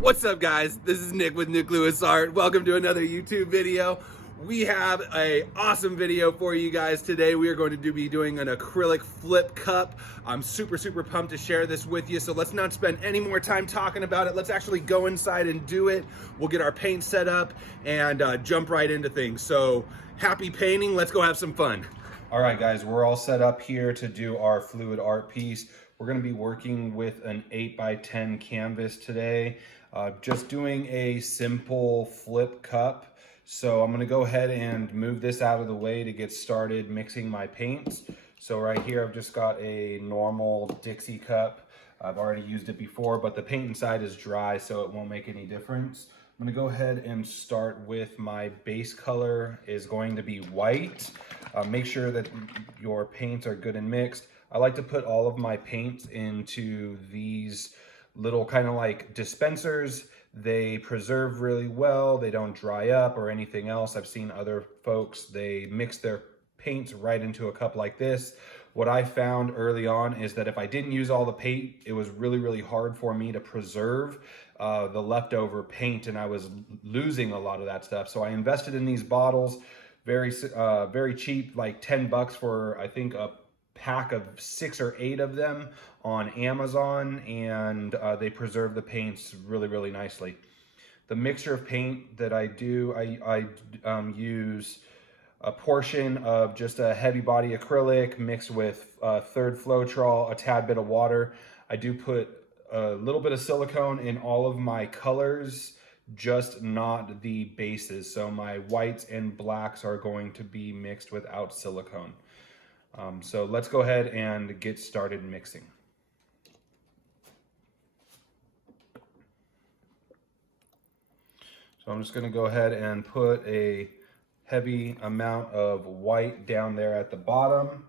What's up, guys? This is Nick with Nick Lewis Art. Welcome to another YouTube video. We have a awesome video for you guys today. We are going to be doing an acrylic flip cup. I'm super pumped to share this with you. So let's not spend any more time talking about it. Let's actually go inside and do it. We'll get our paint set up and jump right into things. So happy painting. Let's go have some fun. All right, guys, we're all set up here to do our fluid art piece. We're going to be working with an 8x10 canvas today. Just doing a simple flip cup. So I'm going to go ahead and move this out of the way to get started mixing my paints. So right here I've just got a normal Dixie cup. I've already used it before, but the paint inside is dry, so it won't make any difference. I'm going to go ahead and start with my base color is going to be white. Make sure that your paints are good and mixed. I like to put all of my paints into these little kind of like dispensers. They preserve really well. They don't dry up or anything else. I've seen other folks, they mix their paints right into a cup like this. What I found early on is that if I didn't use all the paint, it was really hard for me to preserve the leftover paint, and I was losing a lot of that stuff. So I invested in these bottles, very cheap, like 10 bucks for I think a pack of 6 or 8 of them on Amazon, and they preserve the paints really nicely. The mixture of paint that I do, I use a portion of just a heavy body acrylic mixed with third Floetrol, a tad bit of water. I do put a little bit of silicone in all of my colors, just not the bases. So my whites and blacks are going to be mixed without silicone. So let's go ahead and get started mixing. So I'm just going to go ahead and put a heavy amount of white down there at the bottom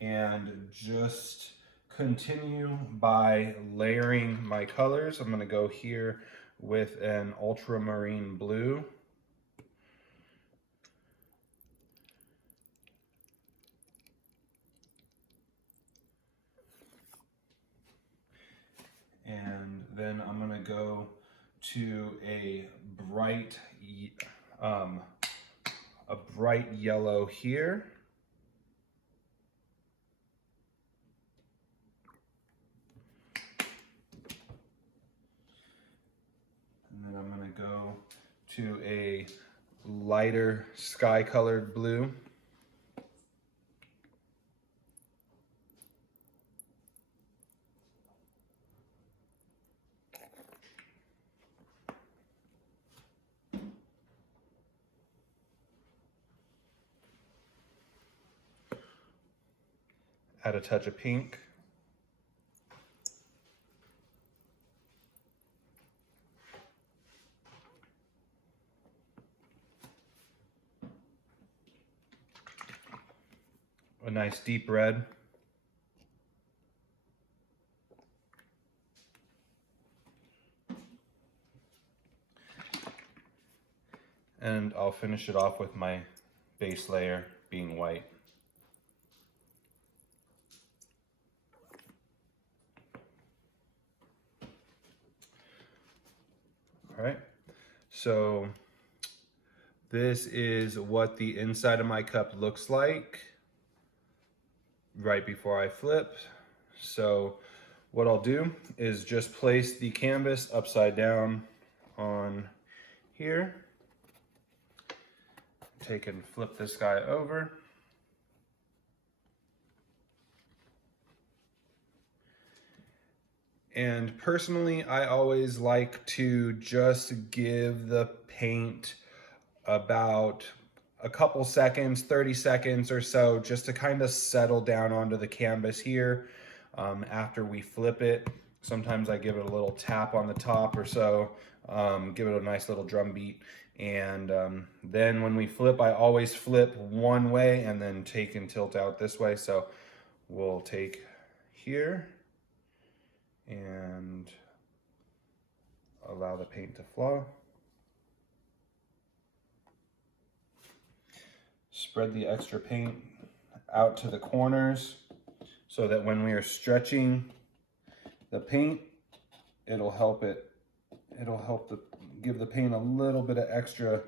and just continue by layering my colors. I'm going to go here with an ultramarine blue. And then I'm going to go to a bright yellow here. And then I'm going to go to a lighter sky colored blue. Add a touch of pink. A nice deep red. And I'll finish it off with my base layer being white. All right, so this is what the inside of my cup looks like right before I flip. So what I'll do is just place the canvas upside down on here. Take and flip this guy over. And personally, I always like to just give the paint about a couple seconds, 30 seconds or so, just to kind of settle down onto the canvas here after we flip it. Sometimes I give it a little tap on the top or so, give it a nice little drum beat. And then when we flip, I always flip one way and then take and tilt out this way. So we'll take here and allow the paint to flow. Spread the extra paint out to the corners so that when we are stretching the paint, it'll help it It'll help give the paint a little bit of extra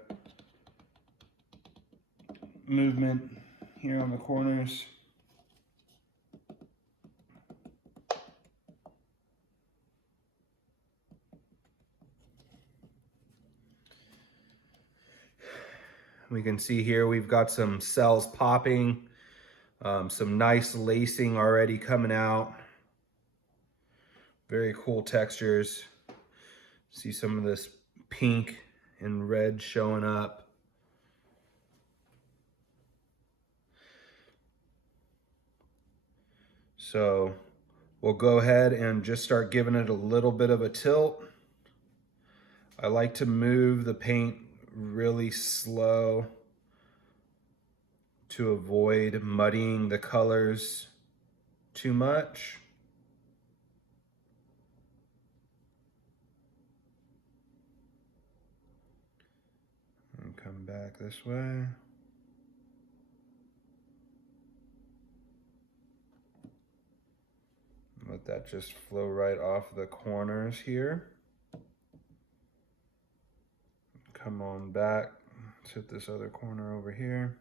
movement here on the corners. We can see here we've got some cells popping, some nice lacing already coming out. Very cool textures. See some of this pink and red showing up. So we'll go ahead and just start giving it a little bit of a tilt. I like to move the paint really slow to avoid muddying the colors too much. And come back this way. Let that just flow right off the corners here. Come on back, let's hit this other corner over here.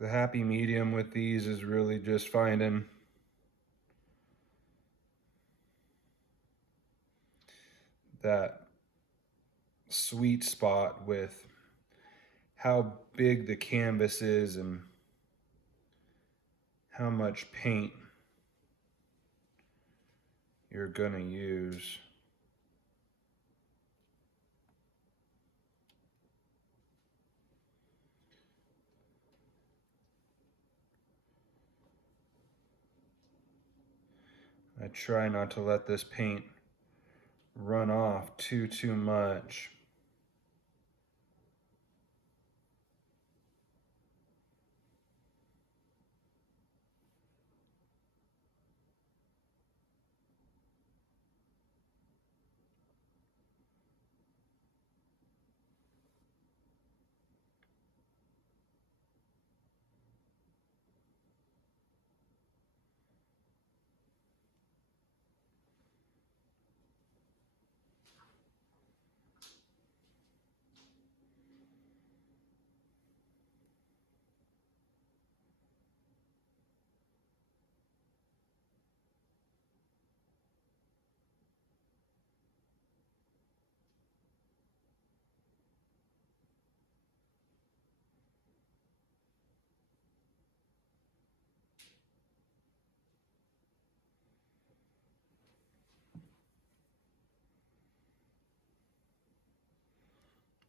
The happy medium with these is really just finding that sweet spot with how big the canvas is and how much paint you're gonna use. I try not to let this paint run off too much.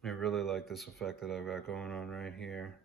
I really like this effect that I've got going on right here.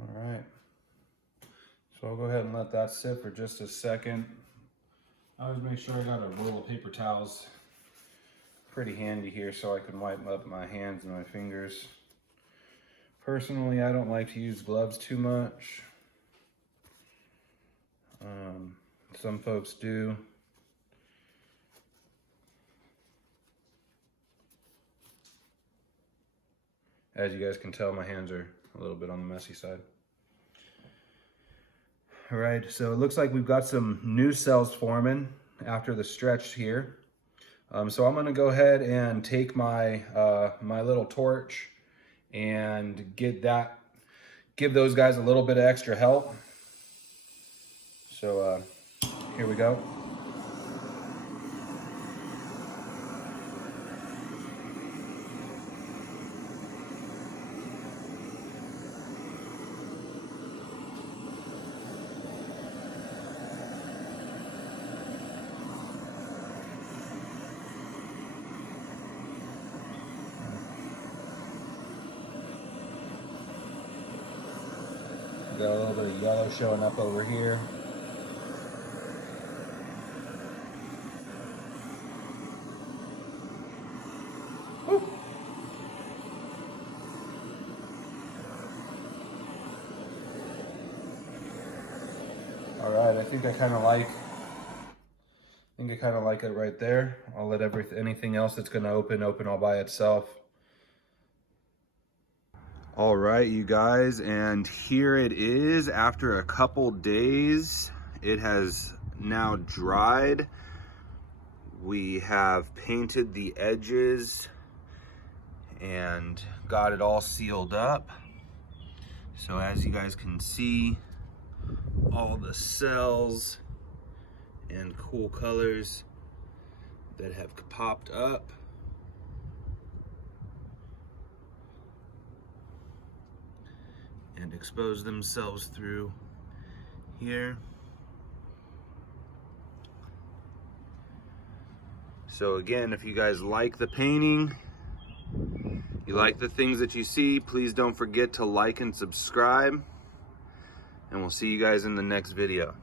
All right, so I'll go ahead and let that sit for just a second. I always make sure I got a roll of paper towels pretty handy here so I can wipe up my hands and my fingers. Personally, I don't like to use gloves too much. Some folks do. As you guys can tell, my hands are a little bit on the messy side. All right, so it looks like we've got some new cells forming. after the stretch here. So I'm gonna go ahead and take my my little torch and give those guys a little bit of extra help. So here we go. Got a little bit of yellow showing up over here. Woo. All right, I think I kind of like it right there. I'll let anything else that's going to open all by itself. All right, you guys, and here it is after a couple days. It has now dried. We have painted the edges and got it all sealed up. So as you guys can see, all the cells and cool colors that have popped up. And expose themselves through here. So again, if you guys like the painting, you like the things that you see, please don't forget to like and subscribe. And we'll see you guys in the next video.